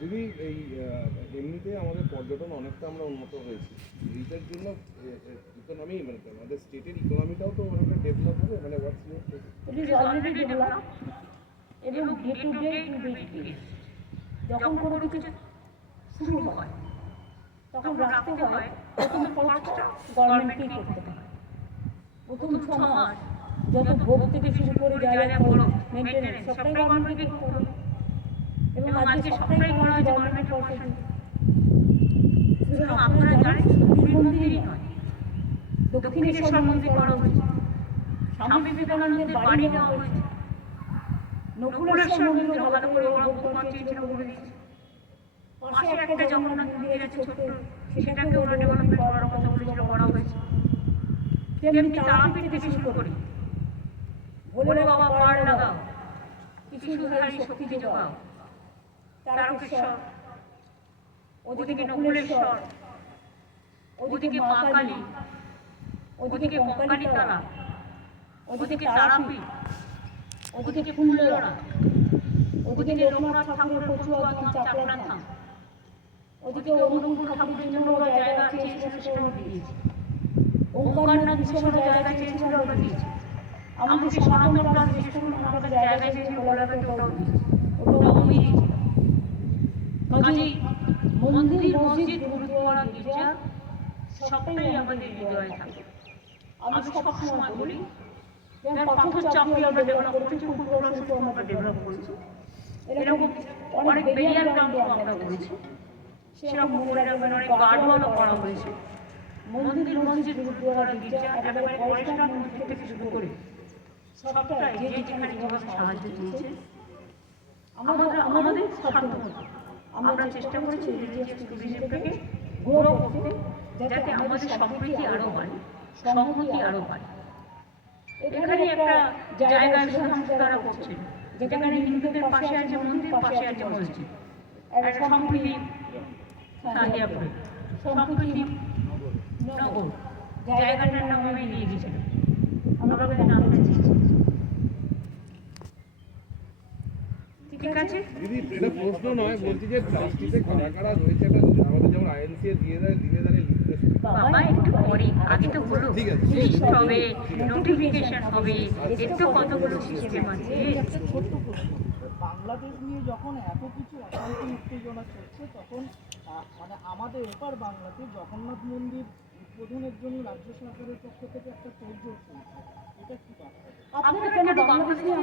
দিদি এই এমনিতে আমাদের পর্যটন অনেকটা আমরা উন্নত হয়েছি, এইটার জন্য ইকোনমি মানে আমাদের স্টেটের ইকোনমিটাও তো অনেকটা ডেভেলপ হবে, মানে what's your it is already develop এবং ডে টু ডে যখন কোনো কিছু শুরু হয় তখন রাখতে হয় প্রথম খরচটা গভর্নমেন্টকেই করতে হয়। প্রথম 6 মাস যত ভোগ থেকে শুরু করে যা যা খরচ মেনটেন্যান্স সবটাই গভর্নমেন্টকেই করতে হবে এবং আজকে সবটাই করা হয়েছে গভর্নমেন্ট পয়সা দিয়ে। সুতরাং আপনারা জানেন পুরীর মন্দিরই নয়, দক্ষিণেশ্বর মন্দির করা হয়েছে, স্বামী বিবেকানন্দের বাড়ি নেওয়া হয়েছে, নকুলেশ্বর মন্দিরও ভালো করে ভোগ চেয়েছিল করে দিয়েছে। পাশে একটা জগন্নাথ মন্দির আছে ছোট্ট, সেটাকেও ডেভেলপমেন্ট করার কথা বলেছিল, করা হয়েছে। তেমনি তারাপীঠ থেকে শুরু করে ভোলে বাবা পার লাগাও, কিছুধারী শক্তি যোগাও, তারকেশ্বর, ওদিকে নকুলেশ্বর, ওদিকে মা কালী, ওদিকে কঙ্কালী তলা, ওদিকে তারাপীঠ, ওদিকে ফুললড়া, ওদিকে লোকনাথ ঠাকুরের কচুয়া চাপড়া থাম, ওদিকে অনুকূল ঠাকুরের জন্য জায়গা চেয়েছিল সেটা আমরা দিয়েছি, ওঙ্কারনাথ বিশ্বনাথ জায়গা চেয়েছিল আমরা দিয়েছি, আমাদের সনাতন প্রাণ বিশেষ করে আমাদের জায়গা চেয়েছিল গোলাঘাটে, ওটাও আমি দিয়েছি। কাজেই মন্দির মসজিদ গুরুদ্বারা গির্জা সবটাই আমাদের হৃদয়ে থাকে। আমি সবসময় বলি পাথর চাপড়ি আমরা ডেভেলপ করেছি, ফুটবল শিল্প আমরা ডেভেলপ করেছি, এরকম অনেক বেরিয়ার গ্রাউন্ড আমরা করেছি, সেরকম মনে রাখবেন অনেক গার্ডওয়ালও করা হয়েছে। মন্দির মসজিদ গুরুদ্বারা গির্জা একেবারে পরিষ্কার মন্দির থেকে শুরু করে সবটা যে যেখানে যেভাবে সাহায্য দিয়েছে আমাদের সাধ্যমতো আমরা চেষ্টা করেছি রিলিজিয়াস ট্যুরিজমটাকে গ্রো করতে, যাতে আমাদের সম্প্রীতি আরও বাড়ে, সংহতি আরও বাড়ে। এখানে একটা জায়গায় শুধু তারা করছেন যেখানে হিন্দুদের পাশে আছে মন্দির, পাশে আছে মসজিদ, একটা সম্প্রীতি সাহিয়াপুরে, সম্প্রীতি নগর, জায়গাটার নাম আমি নিয়ে গেছিলাম, আমরা নামটা দিয়েছি। ঠিক আছে দিদি, এটা প্রশ্ন নয়, বলছি যে প্লাস্টিকে কারা কারা রয়েছে, এটা আমাদের যেমন আইএনসি দিয়ে দেয় দিনে দাঁড়ে লিখতে বাবা একটু পরে, আগে তো হলো লিস্ট হবে, নোটিফিকেশন হবে, এর তো কতগুলো সিস্টেম আছে। ছোট্ট প্রশ্ন, বাংলাদেশ নিয়ে যখন এত কিছু অশান্তি উত্তেজনা চলছে তখন মানে আমাদের এপার বাংলাতে জগন্নাথ মন্দির উদ্বোধনের জন্য রাজ্য সরকারের পক্ষ থেকে একটা তোড়জোড় চলছে, এটা কি ব্যাপার? আপনারা কেন বাংলাদেশ নিয়ে